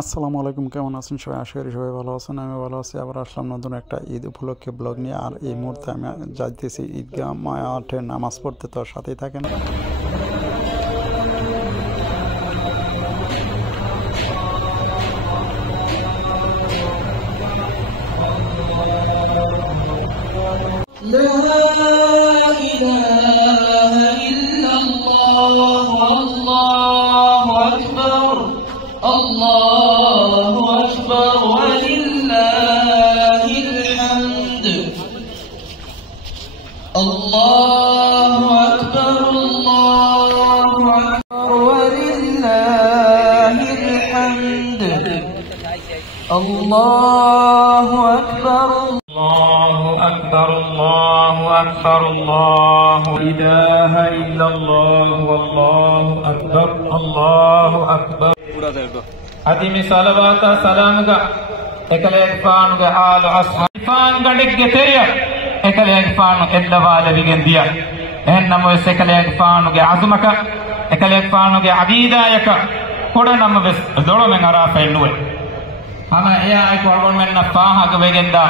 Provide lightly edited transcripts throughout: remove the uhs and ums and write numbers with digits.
আসসালামু আলাইকুম, কেমন আছেন সবাই? আশা করি সবাই ভালো আছেন। আমি ভালো আছি। আবার আসলাম নতুন একটা ঈদ উপলক্ষে ব্লগ নিয়ে। আর এই মুহূর্তে আমি যাইতেছি ঈদগাহ মাঠে নামাজ পড়তে, তো সাথেই থাকেন। الله أكبر ولله الحمد الله أكبر ولله الحمد الله أكبر الله أكبر الله أكبر الله إله إلا الله والله أكبر الله أكبر أديم صلوات سلامك إكلك فانك آل أصحاب فان قدك تيا إكلك فانك إدوال بيجنديا إنما إكلك فانك عزمك إكلك فانك عقيدة كودا نم بس دولو من عرف إنوه أنا يا أيكوارون من نفاها كبيجندا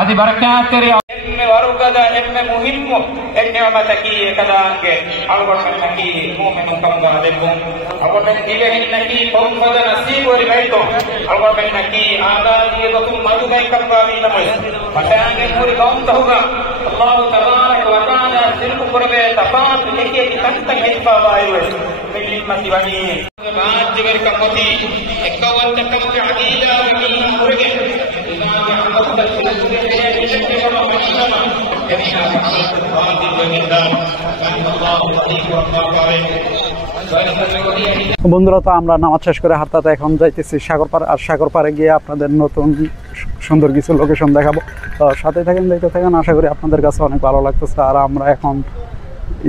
أدي بركات تري إن وارجدا إن مهم إن ما تكي كذاك أقول من تكي مؤمن كم قادمون أقول من إله نكي قوم خدا نصيب وربايتو أقول من نكي آدم يبكم مدو كي كم قامي نموي فشان كموري قوم تهونا الله تبارك وتعالى سلك قربه تفاعل لكي تكتك هيفا بايوه من لما تبني بعد جبر كموتي إكوان تكمل عقيدة وكل مرجع বন্ধুরা, তো আমরা নামাজ শেষ করে হাঁটতে এখন যাইতেছি সাগর পাড়। আর সাগর পাড়ে গিয়ে আপনাদের নতুন সুন্দর কিছু লোকেশন দেখাবো। তো সাথে থাকেন, দেখতে থাকেন। আশা করি আপনাদের কাছে অনেক ভালো লাগতেছে। আর আমরা এখন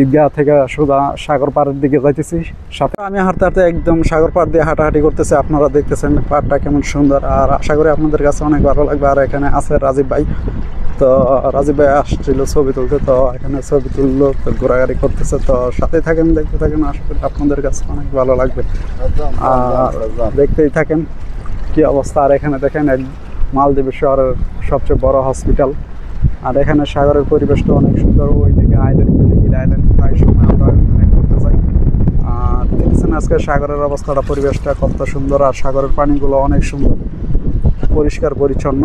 ঈদগাহ থেকে সোজা সাগর পাড়ের দিকে যাইতেছি। সাথে আমি হাঁটতে হাঁটতে একদম সাগর পাড় দিয়ে হাঁটাহাঁটি করতেছি। আপনারা দেখতেছেন পাড়টা কেমন সুন্দর। আর আশা করি আপনাদের কাছে অনেক ভালো লাগবে। আর এখানে আছে রাজীব ভাই। তো রাজীব ভাই আসছিল ছবি তুলতে, তো এখানে ছবি তুললো, তো ঘোরাঘুরি করতেছে। তো সাথে থাকেন, দেখতে থাকেন। আশা করি আপনাদের কাছে অনেক ভালো লাগবে। আর দেখতেই থাকেন কি অবস্থা। আর এখানে দেখেন মালদ্বীপ শহরের সবচেয়ে বড় হসপিটাল। আর এখানে সাগরের পরিবেশটা অনেক সুন্দর। ওইদিকে আইল্যান্ড প্রায় সময় আমরা এখানে ঘুরতে যাই। আর দেখছেন আজকে সাগরের অবস্থাটা, পরিবেশটা কত সুন্দর। আর সাগরের পানিগুলো অনেক সুন্দর, পরিষ্কার পরিচ্ছন্ন।